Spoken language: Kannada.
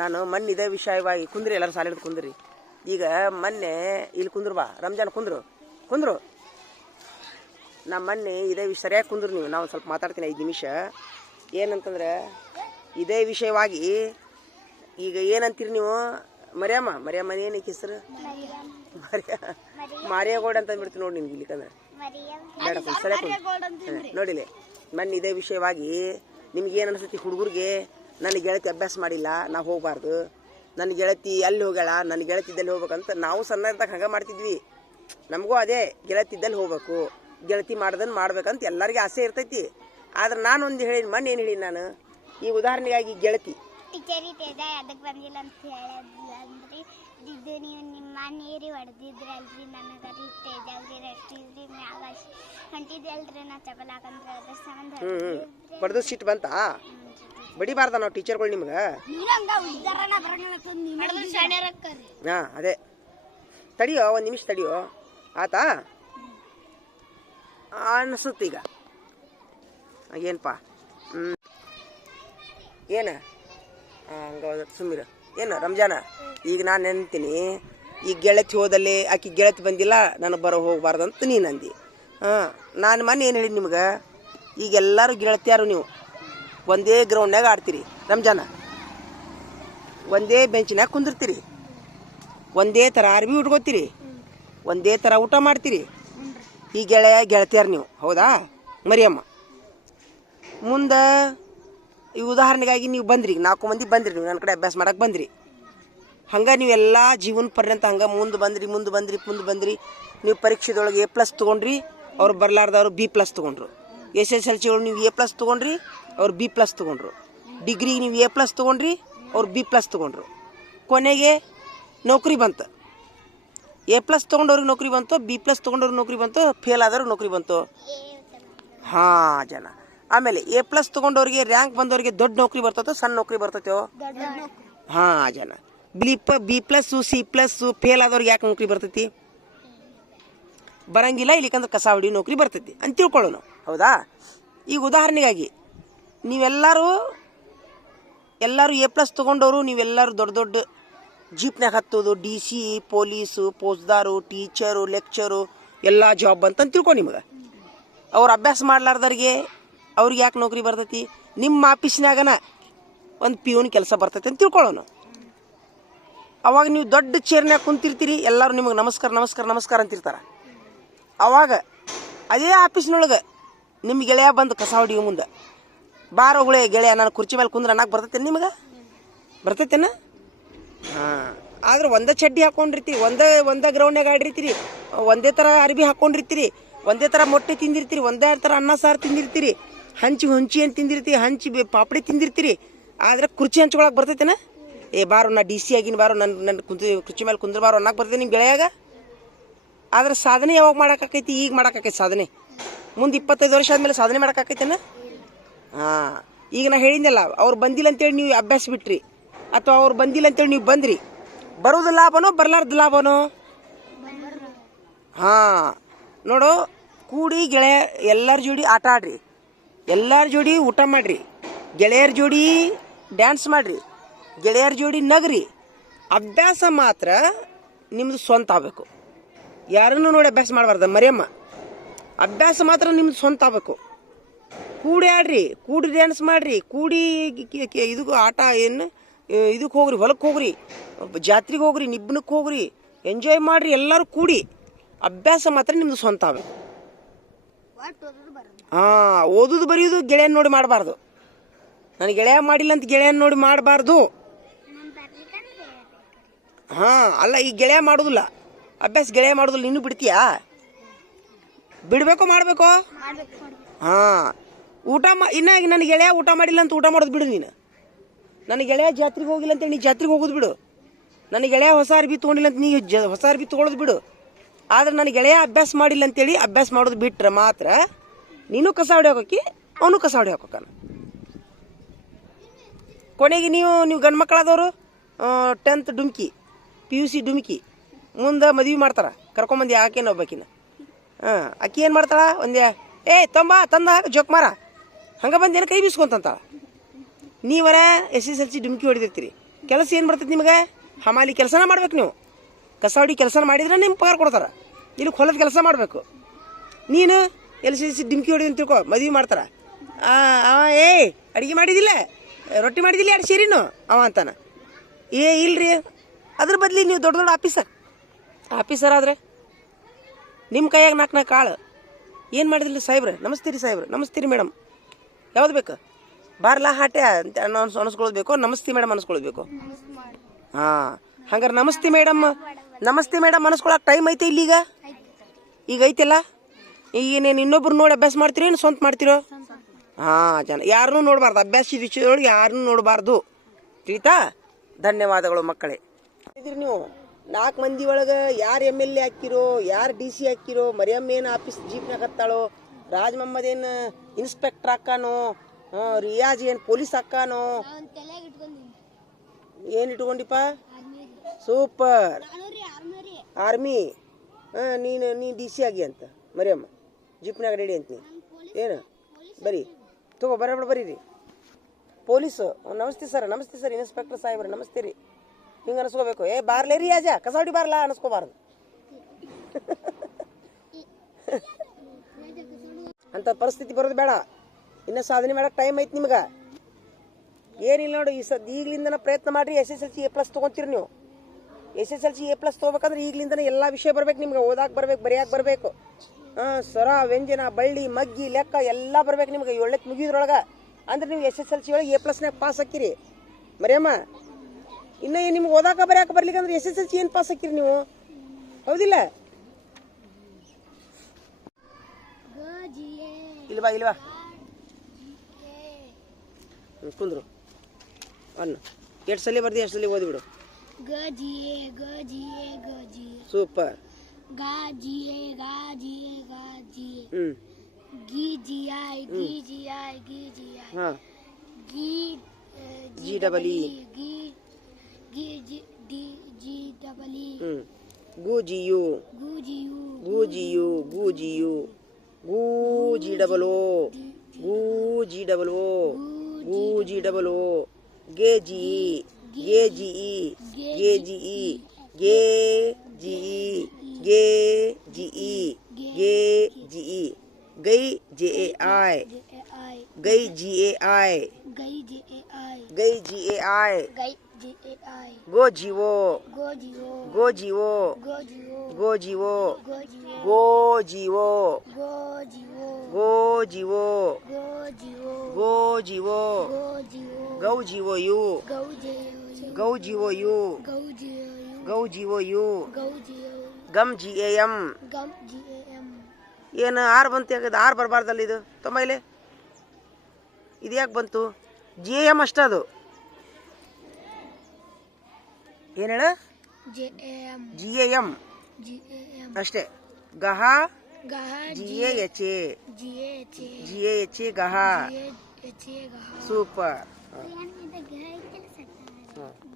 ನಾನು ಮೊನ್ನೆ ಇದೇ ವಿಷಯವಾಗಿ ಕುಂದ್ರಿ, ಎಲ್ಲರೂ ಸಾಲ ಹಿಡಿದು ಕುಂದ್ರಿ. ಈಗ ಮೊನ್ನೆ ಇಲ್ಲಿ ಕುಂದ್ರು ಬಾ, ರಂಜಾನ್ ಕುಂದ್ರು ನಾ ಮೊನ್ನೆ ಇದೇ ವಿಷಯ ಸರಿಯಾಗಿ ಕುಂದ್ರು ನೀವು. ನಾವು ಸ್ವಲ್ಪ ಮಾತಾಡ್ತೀನಿ 5 ನಿಮಿಷ. ಏನಂತಂದ್ರೆ ಇದೇ ವಿಷಯವಾಗಿ ಈಗ ಏನಂತೀರಿ ನೀವು? ಮರಿಯಮ್ಮ ಏನಕ್ಕೆ ಹೆಸರು? ಮಾರಿಯಗೌಡ ಅಂತ ಅಂದ್ಬಿಡ್ತೀನಿ ನೋಡಿ ನಿಮ್ಗೆ ಇಲ್ಲಿಕಂದ್ರೆ ಬೇಡ ಸರಿ ನೋಡಿಲಿ. ಮೊನ್ನೆ ಇದೇ ವಿಷಯವಾಗಿ ನಿಮ್ಗೆ ಏನು ಅನಿಸ್ತೈತಿ? ಹುಡುಗರಿಗೆ ನನ್ನ ಗೆಳತಿ ಅಭ್ಯಾಸ ಮಾಡಿಲ್ಲ, ನಾವು ಹೋಗಬಾರ್ದು, ನನ್ನ ಗೆಳತಿ ಅಲ್ಲಿ ಹೋಗ್ಯಾಳ, ನನ್ನ ಗೆಳತಿ ಇದ್ದಲ್ಲಿ ಹೋಗ್ಬೇಕಂತ ನಾವು ಸಣ್ಣ ಇದ್ದಾಗ ಹಂಗೆ ಮಾಡ್ತಿದ್ವಿ. ನಮಗೂ ಅದೇ ಗೆಳತಿ ಇದ್ದಲ್ಲಿ ಹೋಗ್ಬೇಕು, ಗೆಳತಿ ಮಾಡ್ದನ್ನು ಮಾಡ್ಬೇಕಂತ ಎಲ್ಲರಿಗೆ ಆಸೆ ಇರ್ತೈತಿ. ಆದ್ರೆ ನಾನು ಒಂದು ಹೇಳಿ ಮೊನ್ನೆ ಏನು ಹೇಳಿ ನಾನು, ಈ ಉದಾಹರಣೆಗಾಗಿ ಗೆಳತಿ ಟೀಚರಿ ತೇಜ ಅದಕ್ಕೆ ಬಂದಿಲ್ಲ ಅಂತ ಹೇಳಿದ್ರಿ. ಇದು ನೀವು ನಿಮ್ಮ ನೀರಿ ಹೊಡೆದಿದ್ರಲ್ರಿ, ನನಗೆ ರೀ ತೇಜಾವ್ರಿ ರಷ್ಟಿದ್ರಿ ಮ್ಯಾಗ ಹೊಂಟಿದ್ರಲ್ರಿ, ನಾ ಚಪಲ್ ಹಾಕಂದ್ರೆ ಅದ್ರ ಸಂಬಂಧ ಬಡ್ದು ಸಿಟ್ಟು ಬಂತಾ? ಬಡಿಬಾರ್ದ ನಾವು ಟೀಚರ್ಗಳು ನಿಮ್ಗೆ? ಹಾಂ ಅದೇ ತಡಿಯೋ, 1 ನಿಮಿಷ ತಡಿಯೋ ಆತಾ ಅನಿಸುತ್ತೆ ಈಗ. ಏನಪ್ಪ ಏನು ಹಂಗ ಸುಮ್ಮಿರು. ಏನು ರಂಜಾನ, ಈಗ ನಾನು ನೆನ್ತೀನಿ ಈಗ ಗೆಳತಿ ಹೋದಲ್ಲಿ ಆಕೆ ಗೆಳತಿ ಬಂದಿಲ್ಲ, ನನಗೆ ಹೋಗ್ಬಾರ್ದು ಅಂತ ನೀನು ಅಂದಿ. ಹಾಂ, ನಾನು ಮೊನ್ನೆ ಏನು ಹೇಳಿದ್ ನಿಮ್ಗೆ? ಈಗ ಎಲ್ಲರೂ ಗೆಳತಿಯಾರು ನೀವು ಒಂದೇ ಗ್ರೌಂಡ್ನಾಗ ಆಡ್ತೀರಿ ರಂಜಾನ, ಒಂದೇ ಬೆಂಚಿನಾಗ ಕುಂದಿರ್ತೀರಿ, ಒಂದೇ ಥರ ಅರ್ಬಿ ಉಟ್ಕೋತೀರಿ, ಒಂದೇ ಥರ ಊಟ ಮಾಡ್ತೀರಿ. ಈ ಗೆಳತಿಯಾರು ನೀವು, ಹೌದಾ ಮರಿಯಮ್ಮ? ಮುಂದೆ ಈ ಉದಾಹರಣೆಗಾಗಿ ನೀವು ಬಂದ್ರಿ, 4 ಮಂದಿ ಬಂದ್ರಿ, ನೀವು ನನ್ನ ಕಡೆ ಅಭ್ಯಾಸ ಮಾಡಕ್ಕೆ ಬಂದ್ರಿ. ಹಂಗೆ ನೀವೆಲ್ಲ ಜೀವನ ಪರ್ಯಂತ ಹಂಗೆ ಮುಂದೆ ಬಂದ್ರಿ. ನೀವು ಪರೀಕ್ಷೆದೊಳಗೆ A+ ತೊಗೊಂಡ್ರಿ, ಅವ್ರು ಬರಲಾರ್ದವ್ರು B+ ತೊಗೊಂಡ್ರು. SSLC ಒಳಗೆ ನೀವು A+ ತೊಗೊಂಡ್ರಿ, ಅವ್ರು B+ ತೊಗೊಂಡ್ರು. ಡಿಗ್ರಿಗೆ ನೀವು A+ ತೊಗೊಂಡ್ರಿ, ಅವ್ರು B+ ತೊಗೊಂಡ್ರು. ಕೊನೆಗೆ ನೌಕರಿ ಬಂತು. A+ ತೊಗೊಂಡವ್ರಿಗೆ ನೌಕರಿ ಬಂತು, B+ ತೊಗೊಂಡವ್ರಿಗೆ ನೌಕರಿ ಬಂತು, ಫೇಲ್ ಆದವ್ರಿಗೆ ನೌಕರಿ ಬಂತು. ಹಾಂ ಜನ. ಆಮೇಲೆ A+ ತೊಗೊಂಡವ್ರಿಗೆ ರ್ಯಾಂಕ್ ಬಂದವ್ರಿಗೆ ದೊಡ್ಡ ನೌಕರಿ ಬರ್ತೈತೋ ಸಣ್ಣ ನೌಕರಿ ಬರ್ತೈತೋ? ಹಾಂ ಜನ. B+, C+, ಫೇಲ್ ಆದವ್ರಿಗೆ ಯಾಕೆ ನೌಕರಿ ಬರ್ತೈತಿ? ಬರಂಗಿಲ್ಲ, ಇಲ್ಲಿಕಂದ್ರೆ ಕಸ ಹೊಡಿ ನೌಕರಿ ಬರ್ತೈತಿ ಅಂತ ತಿಳ್ಕೊಳ್ಳೋಣ, ಹೌದಾ? ಈಗ ಉದಾಹರಣೆಗಾಗಿ ನೀವೆಲ್ಲರೂ A+ ತೊಗೊಂಡವರು, ನೀವೆಲ್ಲರೂ ದೊಡ್ಡ ಜೀಪ್ನಾಗ ಹತ್ತೋದು, DC, ಪೊಲೀಸು, ಪೋಸ್ಟ್ದಾರು, ಟೀಚರು, ಲೆಕ್ಚರು ಎಲ್ಲ ಜಾಬ್ ಅಂತ ತಿಳ್ಕೊ. ನಿಮ್ಗೆ ಅವ್ರು ಅಭ್ಯಾಸ ಮಾಡ್ಲಾರ್ದವ್ರಿಗೆ ಅವ್ರಿಗೆ ಯಾಕೆ ನೌಕರಿ ಬರ್ತೈತಿ? ನಿಮ್ಮ ಆಫೀಸ್ನಾಗನ ಒಂದು ಪಿಯೂನ್ ಕೆಲಸ ಬರ್ತೈತಿ ಅಂತ ತಿಳ್ಕೊಳ್ಳೋಣ. ಅವಾಗ ನೀವು ದೊಡ್ಡ ಚೇರ್ನಾಗ ಕುಂತಿರ್ತೀರಿ, ಎಲ್ಲರೂ ನಿಮಗೆ ನಮಸ್ಕಾರ ಅಂತಿರ್ತಾರೆ. ಅವಾಗ ಅದೇ ಆಫೀಸ್ನೊಳಗೆ ನಿಮ್ಮ ಗೆಳೆಯ ಬಂದು ಕಸ ಹೊಡಿಯೋ ಮುಂದೆ, ಬಾರೋಗಳೇ ಗೆಳೆಯ ನಾನು ಕುರ್ಚಿ ಮೇಲೆ ಕುಂದ್ರೆ ಅನ್ನಕ್ಕೆ ಬರ್ತೈತೇನು? ನಿಮಗೆ ಬರ್ತೈತೇನ? ಹಾಂ. ಆದ್ರೆ ಒಂದೇ ಚಡ್ಡಿ ಹಾಕ್ಕೊಂಡಿರ್ತೀರಿ, ಒಂದೇ ಗ್ರೌಂಡ್ನಾಗ ಆಡಿರ್ತೀರಿ, ಒಂದೇ ಥರ ಅರ್ಬಿ ಹಾಕ್ಕೊಂಡಿರ್ತೀರಿ, ಒಂದೇ ಥರ ಮೊಟ್ಟೆ ತಿಂದಿರ್ತೀರಿ, ಒಂದೇ ಥರ ಅನ್ನ ಸಾರು ತಿಂದಿರ್ತೀರಿ, ಹಂಚಿ ಏನು ತಿಂದಿರ್ತೀರಿ, ಹಂಚಿ ಪಾಪಡಿ ತಿಂದಿರ್ತೀರಿ. ಆದರೆ ಕುರ್ಚಿ ಹಂಚ್ಕೊಳಕ್ಕೆ ಬರ್ತೈತೇನ? ಬಾರೋ ನಾ DC ಆಗಿನ, ಬಾರೋ ನನ್ನ ಕುರ್ಚಿ ಮೇಲೆ ಕುಂದ್ರ ಬಾರೋ ಅನ್ನಕ್ಕೆ ಬರ್ತೈತೆ ನಿಮ್ಮ ಗೆಳೆಯಾಗ? ಆದ್ರೆ ಸಾಧನೆ ಯಾವಾಗ ಮಾಡೋಕ್ಕಾಕೈತಿ? ಈಗ ಮಾಡೋಕ್ಕಾಕೈತಿ ಸಾಧನೆ. ಮುಂದೆ 25 ವರ್ಷ ಆದಮೇಲೆ ಸಾಧನೆ ಮಾಡೋಕ್ಕಾಕೈತೇನ? ಹಾಂ. ಈಗ ನಾ ಹೇಳಿದ್ನಲ್ಲ, ಅವ್ರು ಬಂದಿಲ್ಲ ಅಂತೇಳಿ ನೀವು ಅಭ್ಯಾಸ ಬಿಟ್ರಿ, ಅಥವಾ ಅವ್ರು ಬಂದಿಲ್ಲ ಅಂತೇಳಿ ನೀವು ಬಂದ್ರಿ, ಬರೋದು ಲಾಭನೋ ಬರಲಾರ್ದು ಲಾಭನೋ? ಹಾಂ ನೋಡು, ಕೂಡಿ ಗೆಳೆಯ ಎಲ್ಲರ ಜೋಡಿ ಆಟ ಆಡ್ರಿ, ಎಲ್ಲರ ಜೋಡಿ ಊಟ ಮಾಡಿರಿ, ಗೆಳೆಯರ ಜೋಡಿ ಡ್ಯಾನ್ಸ್ ಮಾಡಿರಿ, ಗೆಳೆಯರ ಜೋಡಿ ನಗ್ರಿ. ಅಭ್ಯಾಸ ಮಾತ್ರ ನಿಮ್ಮದು ಸ್ವಂತ ಆಗಬೇಕು, ಯಾರನ್ನು ನೋಡಿ ಅಭ್ಯಾಸ ಮಾಡಬಾರ್ದು ಮರಿಯಮ್ಮ. ಅಭ್ಯಾಸ ಮಾತ್ರ ನಿಮ್ದು ಸ್ವಂತ ಆಗಬೇಕು. ಕೂಡಿ ಆಡ್ರಿ, ಕೂಡಿ ಡ್ಯಾನ್ಸ್ ಮಾಡಿರಿ, ಕೂಡಿ ಇದಕ್ಕೆ ಆಟ ಏನು ಇದಕ್ಕೆ ಹೋಗ್ರಿ, ಹೊಲಕ್ಕೆ ಹೋಗ್ರಿ, ಜಾತ್ರೆಗೆ ಹೋಗ್ರಿ, ನಿಬ್ಬನಕ್ಕೆ ಹೋಗ್ರಿ, ಎಂಜಾಯ್ ಮಾಡಿರಿ, ಎಲ್ಲರೂ ಕೂಡಿ. ಅಭ್ಯಾಸ ಮಾತ್ರ ನಿಮ್ಮದು ಸ್ವಂತ ಆಗಬೇಕು. ಹಾಂ, ಓದೋದು ಬರೆಯೋದು ಗೆಳೆಯನ್ ನೋಡಿ ಮಾಡಬಾರ್ದು. ನಾನು ಗೆಳೆಯ ಮಾಡಿಲ್ಲ ಅಂತ ಗೆಳೆಯನ್ ನೋಡಿ ಮಾಡಬಾರ್ದು. ಹಾಂ, ಅಲ್ಲ, ಈಗ ಗೆಳೆಯ ಮಾಡೋದಿಲ್ಲ, ಅಭ್ಯಾಸ ಗೆಳೆಯ ಮಾಡೋದಿಲ್ಲ, ನೀನು ಬಿಡ್ತೀಯಾ? ಬಿಡಬೇಕು ಮಾಡಬೇಕು? ಹಾಂ. ಇನ್ನು ನನ್ನ ಗೆಳೆಯ ಊಟ ಮಾಡಿಲ್ಲ ಅಂತ ಊಟ ಮಾಡೋದು ಬಿಡು ನೀನು. ನನ್ನ ಗೆಳೆಯ ಜಾತ್ರೆಗೆ ಹೋಗಿಲ್ಲ ಅಂತೇಳಿ ನೀ ಜಾತ್ರೆಗೆ ಹೋಗೋದು ಬಿಡು. ನನ್ನ ಗೆಳೆಯ ಹೊಸ ಅರ್ಬಿ ತೊಗೊಂಡಿಲ್ಲ ಅಂತ ನೀ ಹೊಸ ಅರ್ಬಿ ತೊಗೊಳೋದು ಬಿಡು. ಆದ್ರೆ ನನ್ನ ಗೆಳೆಯ ಅಭ್ಯಾಸ ಮಾಡಿಲ್ಲ ಅಂತೇಳಿ ಅಭ್ಯಾಸ ಮಾಡೋದು ಬಿಟ್ರೆ ಮಾತ್ರ ನೀನು ಕಸ ಹೊಡಿಯೋಕೆ, ಅವನು ಕಸ ಹೊಡಿಯೋಕಾನ. ಕೊನೆಗೆ ನೀವು ಗಂಡು ಮಕ್ಕಳಾದವರು 10th ಡುಮ್ಕಿ, PUC ಡುಮ್ಕಿ, ಮುಂದೆ ಮದುವೆ ಮಾಡ್ತಾರೆ, ಕರ್ಕೊಂಬಂದು ಆಕೇನು ಒಬ್ಬಾಕಿನ. ಹಾಂ, ಆಕಿ ಏನು ಮಾಡ್ತಾಳ? ಒಂದೇ ತಂದ ಜೋಕ್ ಮಾರ ಹಂಗೆ ಬಂದೇನು ಕೈ ಬೀಸ್ಕೊಂತಾಳ. ನೀವರ SSLC ಡುಮ್ಕಿ ಹೊಡಿದಿರ್ತೀರಿ, ಕೆಲಸ ಏನು ಬರ್ತೈತಿ ನಿಮಗೆ? ಹಮಾಲಿ ಕೆಲಸನ ಮಾಡ್ಬೇಕು ನೀವು. ಕಸ ಹೊಡಿ ಕೆಲಸ ಮಾಡಿದ್ರೆ ನಿಮ್ಗೆ ಪಗಾರ ಕೊಡ್ತಾರೆ. ಇಲ್ಲಿ ಹೊಲದ ಕೆಲಸ ಮಾಡಬೇಕು. ನೀನು ಎಲ್ಲಿ ಡಿಮ್ಕಿ ಹೊಡಿ ಅಂತ ತಿಳ್ಕೊ, ಮದುವೆ ಮಾಡ್ತಾರೆ. ಅವ ಅಡುಗೆ ಮಾಡಿದಿಲ್ಲ, ರೊಟ್ಟಿ ಮಾಡಿದಿಲ್ಲ, 2 ಸೇರಿನು ಅವ ಅಂತಾನ. ಇಲ್ರಿ, ಅದ್ರ ಬದಲಿ ನೀವು ದೊಡ್ಡ ದೊಡ್ಡ ಆಫೀಸರ್ ಆದರೆ ನಿಮ್ಮ ಕೈಯಾಗ 4 ಕಾಳು ಏನು ಮಾಡಿದಿಲ್ಲ ಸಾಹೇಬ್ರೆ, ನಮಸ್ತೆ ರೀ ಸಾಹೇಬ್ರೆ, ನಮಸ್ತೆ ರೀ ಮೇಡಮ್, ಯಾವ್ದು ಬೇಕು ಬಾರ್ಲಾ ಹಾಟೆ ಅಂತ ಅನಿಸ್ಕೊಳ್ಬೇಕು, ನಮಸ್ತೆ ಮೇಡಮ್ ಅನಿಸ್ಕೊಳ್ಬೇಕು. ಹಾಂ, ಹಂಗಾರೆ ನಮಸ್ತೆ ಮೇಡಮ್ ಅನಿಸ್ಕೊಳಕ್ಕೆ ಟೈಮ್ ಐತೆ ಇಲ್ಲೀಗ? ಈಗ ಐತಿಲ್ಲ. ಈಗ ನೀನು ಇನ್ನೊಬ್ರು ನೋಡಿ ಅಭ್ಯಾಸ ಮಾಡ್ತೀರೋ ಏನು ಸ್ವಂತ ಮಾಡ್ತಿರೋ? ಹಾಂ, ಯಾರನ್ನೂ ನೋಡಬಾರ್ದು, ಅಭ್ಯಾಸ ವಿಷಯದೊಳಗೆ ಯಾರನ್ನೂ ನೋಡಬಾರ್ದು, ತಿಳಿತಾ? ಧನ್ಯವಾದಗಳು ಮಕ್ಕಳೇ. ಇದ್ರಿ ನೀವು 4 ಮಂದಿ ಒಳಗೆ ಯಾರು MLA ಹಾಕಿರೋ, ಯಾರು DC ಹಾಕಿರೋ, ಮರಿಯಮ್ಮ ಏನು ಆಫೀಸ್ ಜೀಪ್ನಾಗ ಹತ್ತಾಳೋ, ರಾಜ್ ಮೊಹಮ್ಮದ್ ಏನು ಇನ್ಸ್ಪೆಕ್ಟರ್ ಹಾಕಾನೋ, ರಿಯಾಜ್ ಏನು ಪೊಲೀಸ್ ಹಾಕಾನೋ, ಏನು ಇಟ್ಕೊಂಡಿಪ್ಪ? Super, army. ನೀ DC ಆಗಿ ಅಂತ ಮರಿಯಮ್ಮ ಜೀಪ್ನಾಗ ರೆಡಿ ಅಂತ. ಏನು ಬರೀ ತಗೋ, ಬರೀರಿ. ಪೊಲೀಸು ನಮಸ್ತೆ ಸರ್ ಇನ್ಸ್ಪೆಕ್ಟರ್ ಸಾಹೇಬ್ರೆ ನಮಸ್ತೆ ರೀ ಹಿಂಗೆ ಅನಿಸ್ಕೋಬೇಕು. ಬಾರ್ಲೇ ರೀ ಆಜ ಕಸ ಹೊಡಿ ಬಾರ್ಲಾ ಅನಿಸ್ಕೋಬಾರ್ದು ಅಂತ ಪರಿಸ್ಥಿತಿ ಬರೋದು ಬೇಡ. ಇನ್ನೂ ಸಾಧನೆ ಮಾಡೋಕೆ ಟೈಮ್ ಐತಿ ನಿಮ್ಗೆ. ಏನಿಲ್ಲ ನೋಡಿ, ಈಗಲಿಂದನೇ ಪ್ರಯತ್ನ ಮಾಡಿರಿ. SSLC A+ ತೊಗೊತೀರಿ ನೀವು. SSLC A+ ತೊಗೋಬೇಕಂದ್ರೆ ಈಗಲಿಂದನೇ ಎಲ್ಲ ವಿಷಯ ಬರ್ಬೇಕು ನಿಮ್ಗೆ. ಓದಾಕೆ ಬರ್ಬೇಕು, ಬರೆಯಾಕೆ ಬರಬೇಕು. ಸ್ವರ, ವ್ಯಂಜನ, ಬಳ್ಳಿ, ಮಗ್ಗಿ, ಲೆಕ್ಕ ಎಲ್ಲ ಬರ್ಬೇಕು ನಿಮ್ಗೆ. 7ನೇ ಮುಗಿದ್ರೊಳಗೆ ಅಂದ್ರೆ ನೀವು SSLC ಒಳಗೆ A+ನಾಗ ಪಾಸ್ ಹಾಕಿರಿ ಮರಿಯಮ್ಮ. ಇನ್ನು ನಿಮ್ಗೆ ಓದಾಕ ಬರೆಯಾಕ ಬರ್ಲಿಕ್ಕಂದ್ರೆ SSLC ಏನು ಪಾಸ್ ಹಾಕಿರಿ ನೀವು, ಹೌದಿಲ್ಲ? ಇಲ್ವಾ ಕುಂದ್ರು ಅನ್ನು 8 ಸಲ ಬರ್ದಿ 8 ಸಲ ಓದಿಬಿಡು. ಸೂಪರ್. ಹಾಂ, GEE. ಗೂಜಿಯು ಗಮ್ GAM. ಏನು ಆರ್ ಬಂತು? ಯಾಕದು ಆರ್ ಬರಬಾರ್ದಲ್ಲ ಇದು ತೊಂಬೈಲೆ. ಇದು ಯಾಕೆ ಬಂತು? GAM ಅಷ್ಟೇ ಅದು. ಏನು ಹೇಳ? GAM ಅಷ್ಟೇ. ಗಹ GAH ಗಹ. ಸೂಪರ್.